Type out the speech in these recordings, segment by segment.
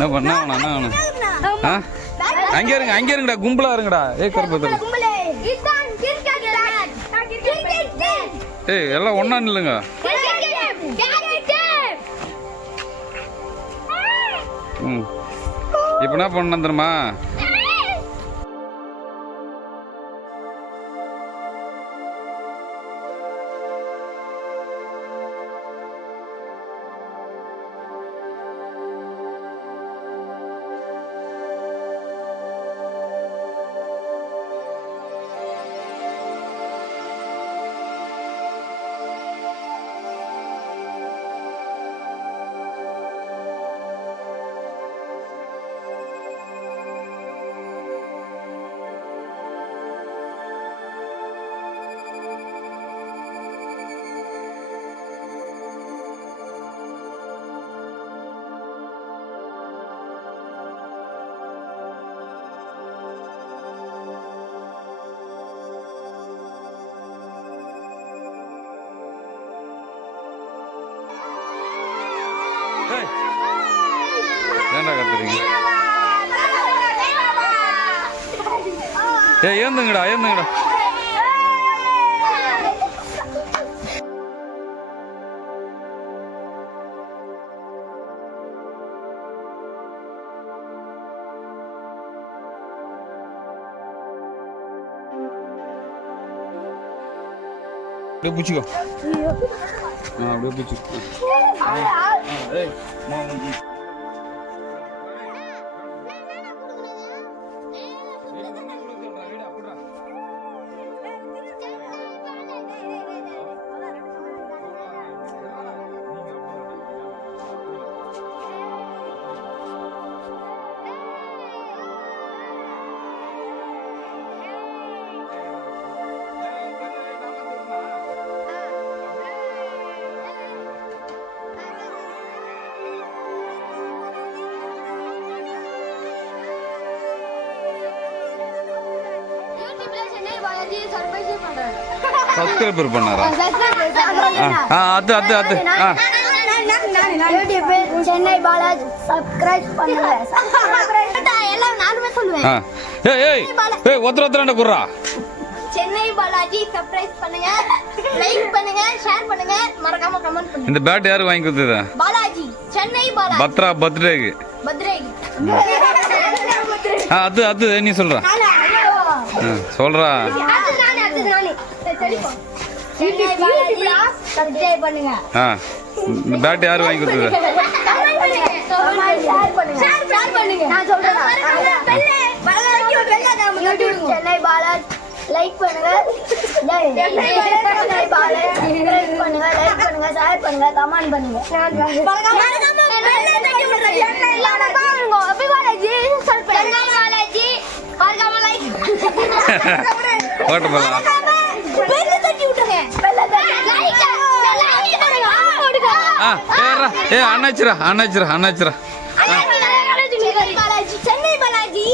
என்ன பண்ண வேணும் ஆ அங்கே இருங்கடா கும்பலா இருங்கடா. கருப்பத்தில் எல்லாம் ஒண்ணா நில்லுங்க. இப்போ என்ன பண்ண தெரியுமா? ஏன்டா கத்துறீங்க? ஏந்துங்கடா. அப்படியே பிடிச்சிக்கோ. அப்படியே பிடிச்சிக்கோ. சப்ஸ்கிரைபர் பண்ணாரா? அது சென்னை பாலாஜி சப்ஸ்கிரைப் பண்ணுங்க. எல்லாம் நானுமே சொல்லுவேன். ஒருத்தர் குர்ரா. சென்னை பாலாஜி சப்ஸ்கிரைப் பண்ணுங்க, லைக் பண்ணுங்க, ஷேர் பண்ணுங்க, மறக்காம கமெண்ட் பண்ணுங்க. இந்த பேட் யாரு வாங்கி கொடுத்ததா? பாலாஜி, சென்னை பாலாஜி. பத்ரா பர்த்டேக்கு. அது நீ சொல்றா. சொல்றா. பேட் யாரு வாங்கி கொடுத்தது? சென்னை பாலாஜி லைக் பண்ணுங்க, லைக் பண்ணுங்க, ஷேர் பண்ணுங்க, கமெண்ட் பண்ணுங்க. ஓட்டு போலாம். அண்ணாச்சிரா சென்னை பாலாஜி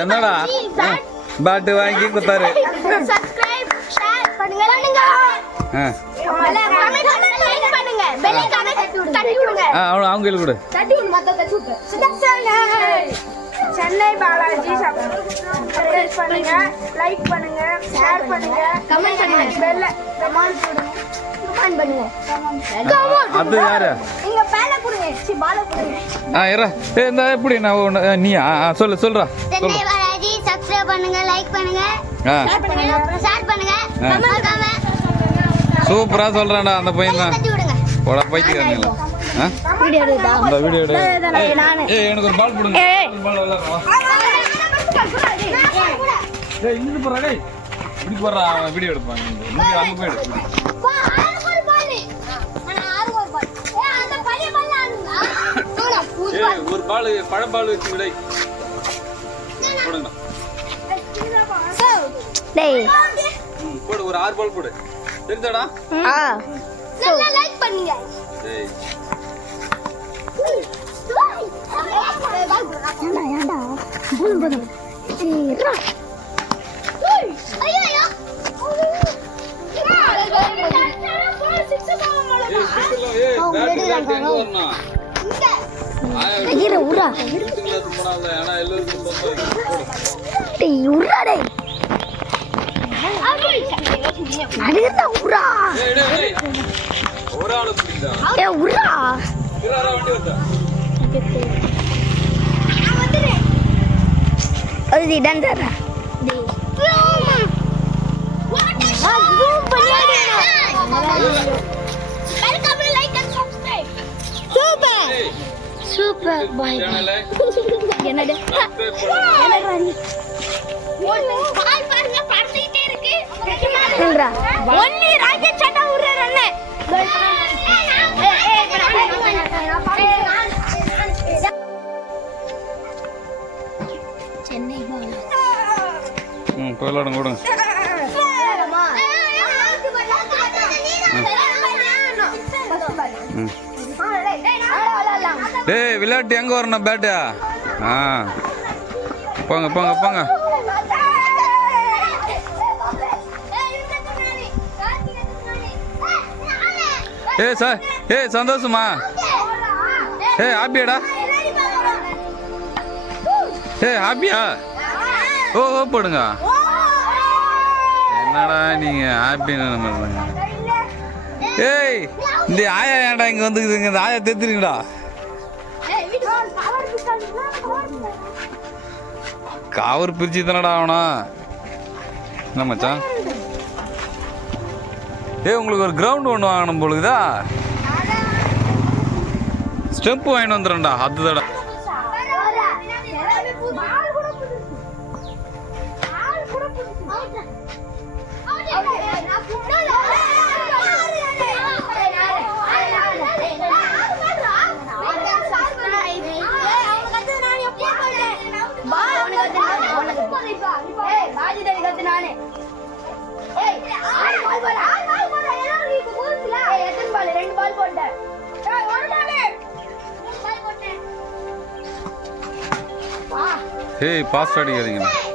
என்னடா பேட்டு வாங்கி கொடுத்தாரு. அவங்களுக்கு கூட சென்னை பாலாஜி சப்ஸ்கிரைப் பண்ணுங்க, லைக் பண்ணுங்க, ஷேர் பண்ணுங்க, கமெண்ட் பண்ணுங்க, பெல்ல கமெண்ட் பண்ணுங்க. அது யாரு? நீங்க பேல கொடுங்க, சி பால கொடுங்க. இறா. இந்த எப்படி நான் நீயா சொல்றா. சென்னை பாலாஜி சப்ஸ்கிரைப் பண்ணுங்க, லைக் பண்ணுங்க, ஷேர் பண்ணுங்க, கமெண்ட் பண்ணுங்க. சூப்பரா சொல்றான்டா அந்த பையன் தான். போடா பைத்தியக்காரங்களா. வீடியோ எடுடா. இந்த வீடியோ எடு. எனக்கு ஒரு பால் கொடுங்க. பால் விளையாடலாம். இங்க போறா டேய். இப்படி போறா வீடியோ எடுப்பாங்க. இங்க அங்க போய் எடு. ஒரு பால் பழப்பால் வச்சு விடை போடுங்க. டேய் போடு ஒரு 6 பால் போடு. தெரிஞ்சடா? நல்லா லைக் பண்ணுங்க. டேய் ஏண்டா போதும் போதும் ஐயோ சூப்பர் பாய் என்னது பால் பாருங்க பறந்துட்டே இருக்கு என்னடா ஒன்லி ராக்கெட் சட்டா உறற அண்ணே சென்னை பால் போயிடலாம் கொடுங்க டேய் விளையாட்டு எங்க வரணும் பேட்டு போங்க போங்க போங்க சார் சந்தோஷமா ஹாப்பியாடா ஹாப்பியா ஓ போடுங்க என்னடா நீங்க ஹாப்பின்னு இந்த ஆயா ஏன்டா இங்க வந்துக்குதுங்க இந்த ஆயா தெரிஞ்சுங்கடா கவர் பிரிச்சு தானடா ஆகணும் என்ன மச்சான் உங்களுக்கு ஒரு கிரவுண்ட் ஒன்று வாங்கணும் போலுக்குதா ஸ்டெம்ப் வாங்கிட்டு வந்துடும்டா அதுதாடா பாஸ் அடிக்காதீங்க